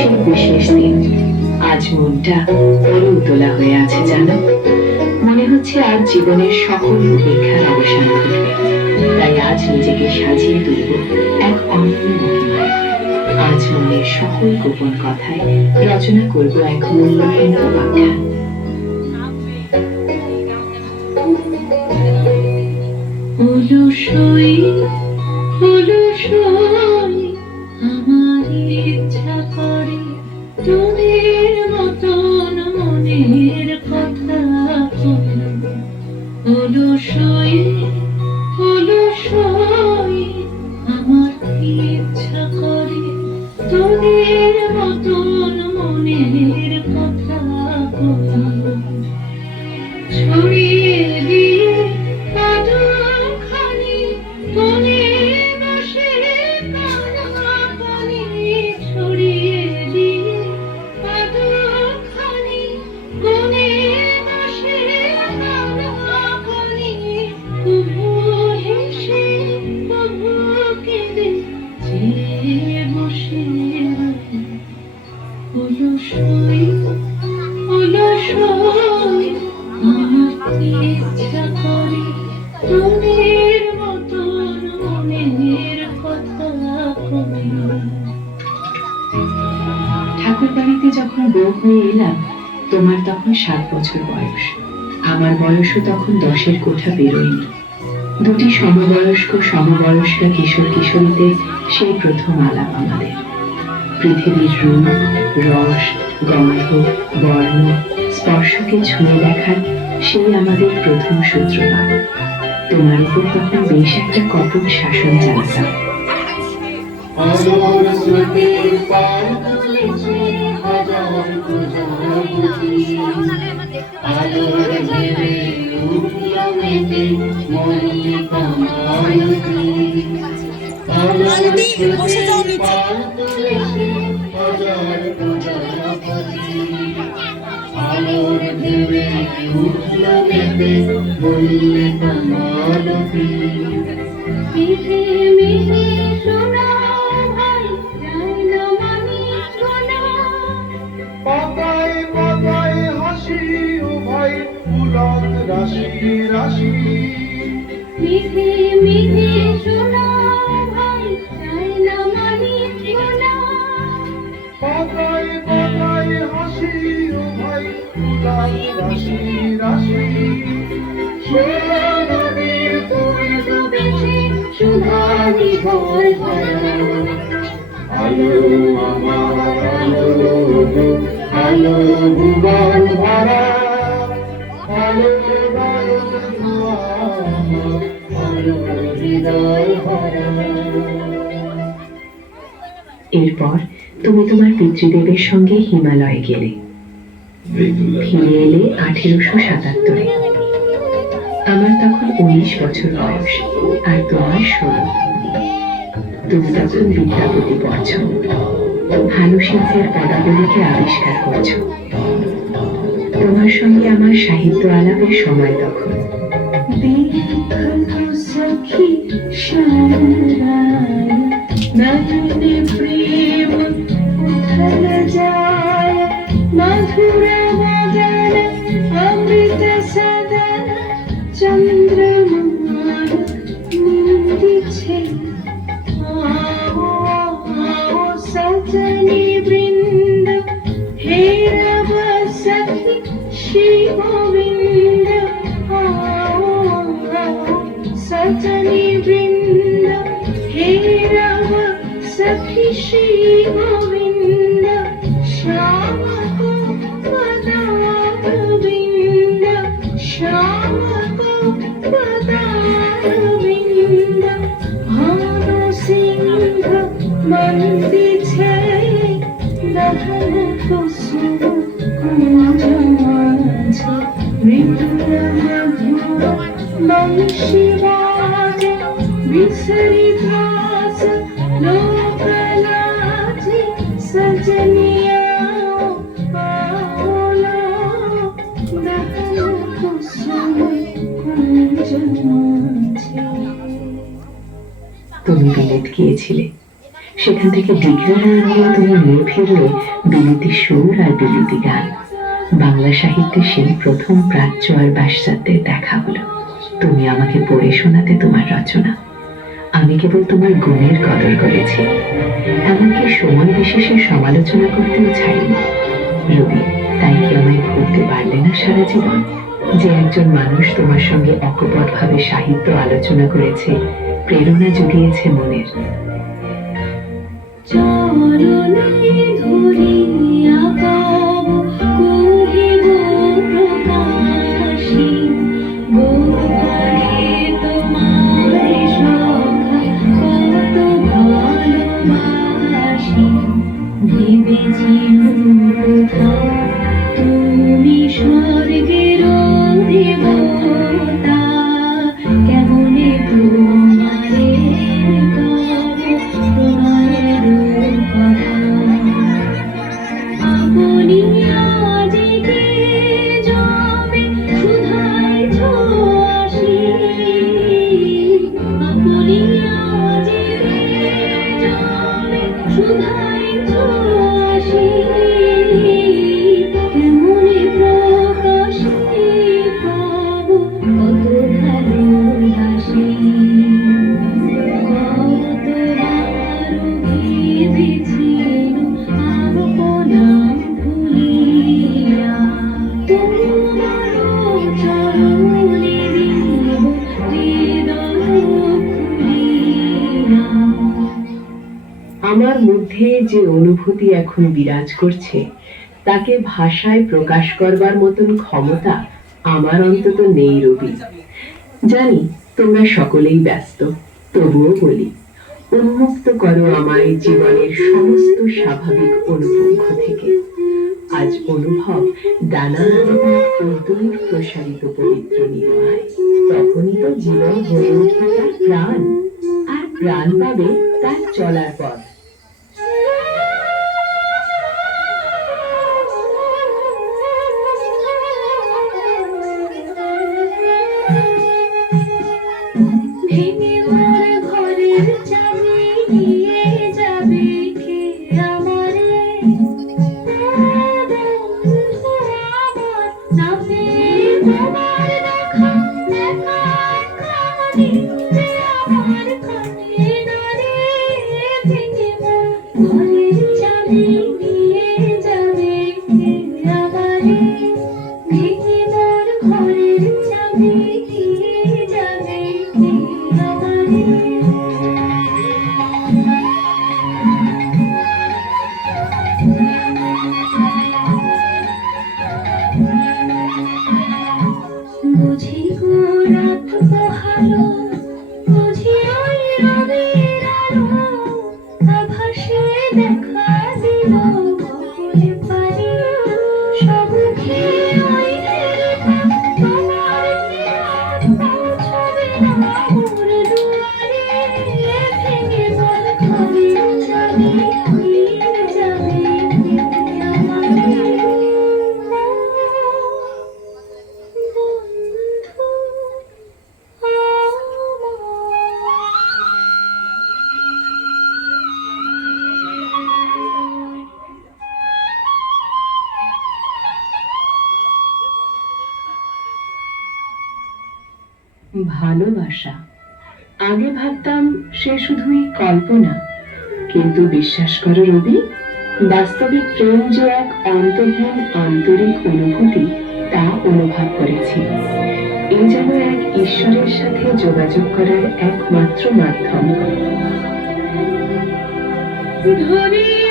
খুশির বিশেষ দিন। আজ মনটা বড় উতলা হয়ে আছে জানো। মনে হচ্ছে আজ জীবনের সকল উপেক্ষার অবসান ঘটবে। তাই আজ নিজেকে সাজিয়ে তুলব এক অনন্য মহিমায়। আজ মনের সকল গোপন কথায় রচনা করব এক মূল্যহীন উপাখ্যান। অলসই অলসই আমার ইচ্ছা করে তোদের মতন মনের কথা বলি। অলসই অলসই আমার ইচ্ছা করে তোদের মতন মনের কথা বলি। ছড়িয়ে দিয়ে আদরখানি কোণে বসে কানাকানি। ছড়িয়ে দিয়ে আদরখানি কোণে বসে কানাকানি। কভু হেসে কভু কেঁদে চেয়ে বসে রই। অলসই অলসই আমার ইচ্ছা করে তোদের মতন মনের কথা কই। ঠাকুর বাড়িতে যখন বউ হয়ে এলাম তোমার তখন 7 বছর বয়স। আমার বয়সও তখন 10-এর কোঠা বেরোয়নি। দুটি সমবয়স্কা কিশোর কিশোরীদের সেই প্রথম আলাপ আমাদের। পৃথিবীর রূপ, রস, গন্ধ, বর্ণ, স্পর্শকে ছুঁয়ে দেখার সেই আমাদের প্রথম সূত্রপাত। তোমার উপর তখন বেশ একটা কপট শাসন চালাতাম। আলোর ঢেউয়ে উঠল মেতে বললে কমলতি। মিঠে মিঠে শোনা ভাই যাইল মানি শোনা। পাতায় পাতায় হাসি উভয় ফুলত রাশি রাশি। মিঠে মিঠে শোনা ভাই যাইল মানি শোনা। পাতায় পাতায় হাসি উভয় ফুলত রাশি রাশি। নদীর ফুল ডুবেছে সুধানি ভোর ভরা। আলো আমার আলো আলো ভুবন ভরা। আলো নয়ন ধোয়া আলো হৃদয় ভরা। এরপর তুমি তোমার পিতৃদেবের সঙ্গে হিমালয়ে গেলে। ফিরে এলে 1877-এ। আমার তখন 19 বছর বয়স আর তোমার 16। তুমি তখন বিদ্যাপতি পড়ছ, হানুসিন্সের পদাবলীকে আবিষ্কার করছ। তোমার সঙ্গে আমার সাহিত্য আলাপের সময় তখন। সখী নয়নে প্রেম উথল যায়। মধুর বদন অমৃত সদন চন্দ্রমার নিন্দিছে। সজনী বৃন্দ হে রব সখী শ্রী গোবিন্দ। সজনী বৃন্দ হে রব সখী শ্রী গোবিন্দ। শ্যাম কো পদার বিন্দ শ্যাম কো পদার বিন্দ। ভানু সিংহ মন্দিছে দহন কুসুম কুঞ্জ মাঝে। মৃদুল মধুর বংশী বাজে বিসরিত রাস লোকলাজে। সজনিয়া আওলা দহন কুসুম কুঞ্জ মাঝে। তুমি বিলেত গিয়েছিলে, সেখান থেকে ডিগ্রি নিয়ে তুমি নিয়ে ফিরলে বিলিতি সুর আর বিলিতি গান। বাংলা সাহিত্যে সেই প্রথম প্রাচ্য আর পাশ্চাত্যের দেখা হলো। তুমি আমাকে পড়ে শোনাতে তোমার রচনা, আমি কেবল তোমার গুণের কদর করেছি, এমনকি সময় বিশেষে সমালোচনা করতেও ছাড়িনি। রবি, তাই কি আমায় ভুলতে পারলে না সারা জীবন? যে একজন মানুষ তোমার সঙ্গে অকপটভাবে সাহিত্য আলোচনা করেছে, প্রেরণা জুগিয়েছে মনের। চরণে ধরিয়া তব কহিব প্রকাশী, গোপনে তোমারে সখা কত ভালোবাসি। ভেবেছিল কোথাও তুমি স্বর্গের দেবতা, কেমনে তোমারে কব প্রণয়ের কথা। আপনি আজকে জবে শুধাইছ আসি, আপনি আজকে জবে শুধাইছ আসি। কেমনে প্রকাশে পাব কত ভালোবাসি। কতবার ভেবেছিল আপনাম ভুলিয়া, তোমার চরণে দিব হৃদয় খুলিয়া। আমার মধ্যে যে অনুভূতি এখন বিরাজ করছে, তাকে ভাষায় প্রকাশ করবার মতন ক্ষমতা আমার অন্তত নেই রবি। জানি তোমরা সকলেই ব্যস্ত, তবুও বলি, উন্মুক্ত করো আমায় জীবনের সমস্ত স্বাভাবিক অনুপঙ্খ থেকে। আজ অনুভব ডানা দূর প্রসারিত পবিত্র নির্মায়। তখনই তো জীবন হয়ে উঠবে তার প্রাণ, আর প্রাণ পাবে তার চলার পথ। ভেঙে মোর ঘরের চাবি নিয়ে যাবে কে আমারে? আমার না পেয়ে তোমার দেখা, দেখা খানি যে আমার কানে না রে। ভেঙে মোর ঘরের চাবি নিয়ে যাবে কে আমারে? ভেঙে মোর ঘরের চাবি নিয়ে যাবে কে আমারে? বুঝি গো রাত পোহালো, বুঝি ওই রবির আলো, আভাসে দেখা দিল বলে পারি। সবুখে ওই হেরিটা তোমার কি আর পৌঁছবে না মোর দুয়ারে? ভেঙে মোর ঘরের চাবি নিয়ে যাবে কে আমারে? ভালোবাসা, আগে ভাবতাম সে শুধুই কল্পনা, কিন্তু বিশ্বাস করো রবি, বাস্তবিক প্রেম যে এক অন্তহীন আন্তরিক অনুভূতি, তা অনুভব করেছি। এই যেন এক ঈশ্বরের সাথে যোগাযোগ করার একমাত্র মাধ্যম। ধরিয়া